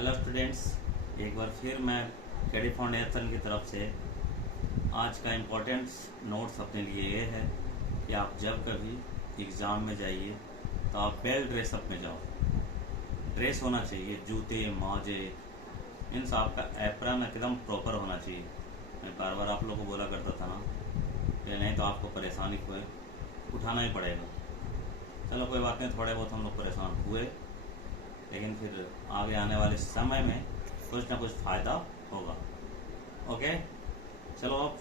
Hello students, एक बार फिर मैं केडी फाउंडेशन की तरफ से आज का इम्पोर्टेंट नोट्स अपने लिए ये है कि आप जब कभी एग्ज़ाम में जाइए तो आप वेल ड्रेसअप में जाओ। ड्रेस होना चाहिए, जूते मोजे, मीन्स आपका एप्रन एकदम प्रॉपर होना चाहिए। मैं बार बार आप लोगों को बोला करता था ना कि नहीं तो आपको परेशानी को उठाना ही पड़ेगा। चलो कोई बात नहीं, थोड़े बहुत हम लोग परेशान हुए, लेकिन फिर आगे आने वाले समय में कुछ ना कुछ फ़ायदा होगा। ओके, चलो अब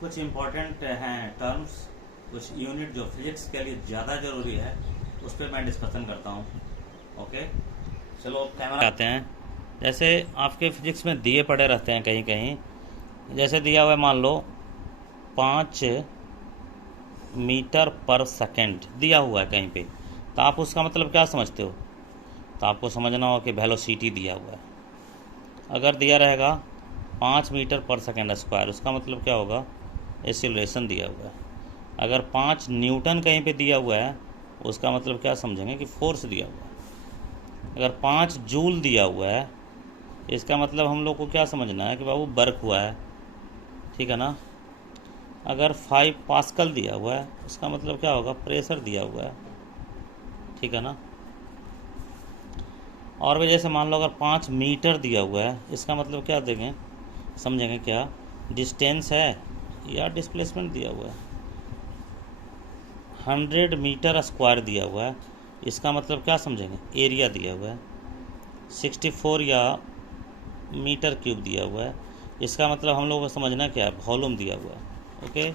कुछ इम्पोर्टेंट हैं टर्म्स, कुछ यूनिट जो फिजिक्स के लिए ज़्यादा ज़रूरी है उस पर मैं डिस्कशन करता हूँ। ओके, चलो अब कैमरा आते हैं। जैसे आपके फिजिक्स में दिए पड़े रहते हैं कहीं कहीं, जैसे दिया हुआ है मान लो 5 मीटर पर सेकेंड दिया हुआ है कहीं पे, तो आप उसका मतलब क्या समझते हो? तो आपको समझना हो कि वेलोसिटी दिया हुआ है। अगर दिया रहेगा 5 मीटर पर सेकेंड स्क्वायर, उसका मतलब क्या होगा? एक्सीलरेशन दिया हुआ है। अगर 5 न्यूटन कहीं पे दिया हुआ है, उसका मतलब क्या समझेंगे कि फोर्स दिया हुआ है। अगर 5 जूल दिया हुआ है, इसका मतलब हम लोग को क्या समझना है कि बाबू वर्क हुआ है, ठीक है ना। अगर 5 पास्कल दिया हुआ है, उसका मतलब क्या होगा? प्रेशर दिया हुआ है, ठीक है ना। और भी जैसे मान लो अगर 5 मीटर दिया हुआ है, इसका मतलब क्या देंगे, समझेंगे क्या? डिस्टेंस है या डिस्प्लेसमेंट दिया हुआ है। 100 मीटर स्क्वायर दिया हुआ है, इसका मतलब क्या समझेंगे? एरिया दिया हुआ है। 64 या मीटर क्यूब दिया हुआ है, इसका मतलब हम लोगों को समझना क्या है? वॉल्यूम दिया हुआ है। ओके,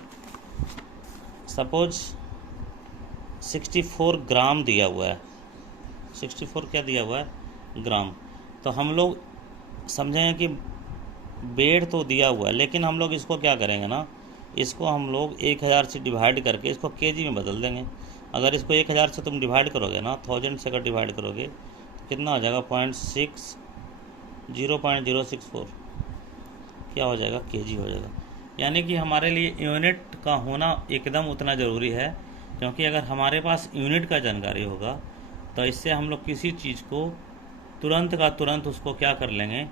सपोज 64 ग्राम दिया हुआ है। 64 क्या दिया हुआ है? ग्राम। तो हम लोग समझेंगे कि वेट तो दिया हुआ है, लेकिन हम लोग इसको क्या करेंगे ना, इसको हम लोग 1000 से डिवाइड करके इसको केजी में बदल देंगे। अगर इसको 1000 से तुम डिवाइड करोगे ना, 1000 से अगर डिवाइड करोगे तो कितना हो जाएगा? 0.064 क्या हो जाएगा? केजी हो जाएगा। यानी कि हमारे लिए यूनिट का होना एकदम उतना ज़रूरी है, क्योंकि अगर हमारे पास यूनिट का जानकारी होगा तो इससे हम लोग किसी चीज़ को तुरंत का तुरंत उसको क्या कर लेंगे,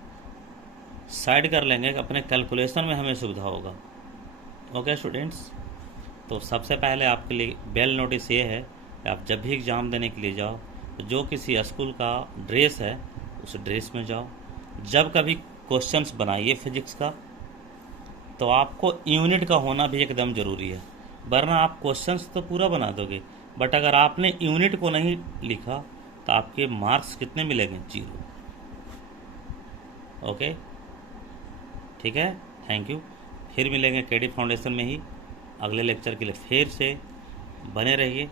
साइड कर लेंगे, अपने कैलकुलेशन में हमें सुविधा होगा। ओके स्टूडेंट्स, तो सबसे पहले आपके लिए बेल नोटिस ये है कि आप जब भी एग्ज़ाम देने के लिए जाओ तो जो किसी स्कूल का ड्रेस है उस ड्रेस में जाओ। जब कभी क्वेश्चंस बनाइए फिजिक्स का, तो आपको यूनिट का होना भी एकदम ज़रूरी है, वरना आप क्वेश्चंस तो पूरा बना दोगे, बट अगर आपने यूनिट को नहीं लिखा तो आपके मार्क्स कितने मिलेंगे? 0। ओके, ठीक है, थैंक यू। फिर मिलेंगे केडी फाउंडेशन में ही अगले लेक्चर के लिए। फिर से बने रहिए।